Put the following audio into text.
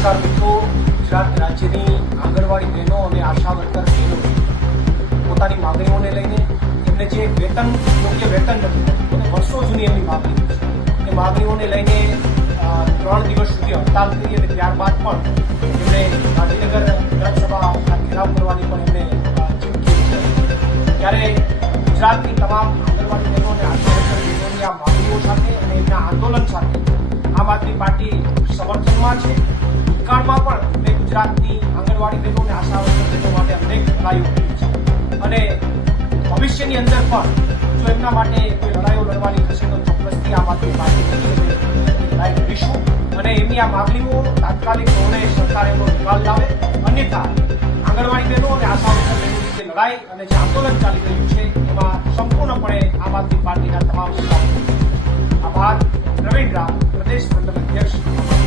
નમસ્કાર મિત્રો, ગુજરાત રાજ્યની આંગણવાડી બહેનો અને આશા વર્કર બહેનો પોતાની માગણીઓને લઈને એમને જે વેતન યોગ્ય વેતન નથી મળતું અને વર્ષો જૂની એમની માગણી છે એ માગણીઓને લઈને 3 દિવસ સુધી હડતાલ કરી અને ત્યારબાદ પણ એમણે ગાંધીનગર વિધાનસભા ઘેરાવ કરવાની પણ એમણે ચીમકી કરી. ત્યારે ગુજરાતની તમામ આંગણવાડી બહેનો અને આશા વર્કર બહેનોની આ માગણીઓ સાથે અને એમના આંદોલન સાથે આમ આદમી પાર્ટી સમર્થનમાં છે. ભૂતકાળમાં પણ મેં ગુજરાતની આંગણવાડી બહેનો અને આશા વર્કર બહેનો માટે અનેક લડાઈઓ કરી છે અને ભવિષ્યની અંદર પણ જો એમના માટે કોઈ લડાઈઓ લડવાની થશે તો ચોક્કસથી આમ આદમી પાર્ટી લડાઈ કરીશું અને એમની આ માગણીઓ તાત્કાલિક ધોરણે સરકાર એનો નિકાલ લાવે. અન્યથા આંગણવાડી બહેનો અને આશા વર્કર બહેનોની જે લડાઈ અને જે આંદોલન ચાલી રહ્યું છે એમાં સંપૂર્ણપણે આમ આદમી પાર્ટીના તમામ સભ્યો. આભાર. પ્રવીણ રામ, પ્રદેશ મંડળ અધ્યક્ષ.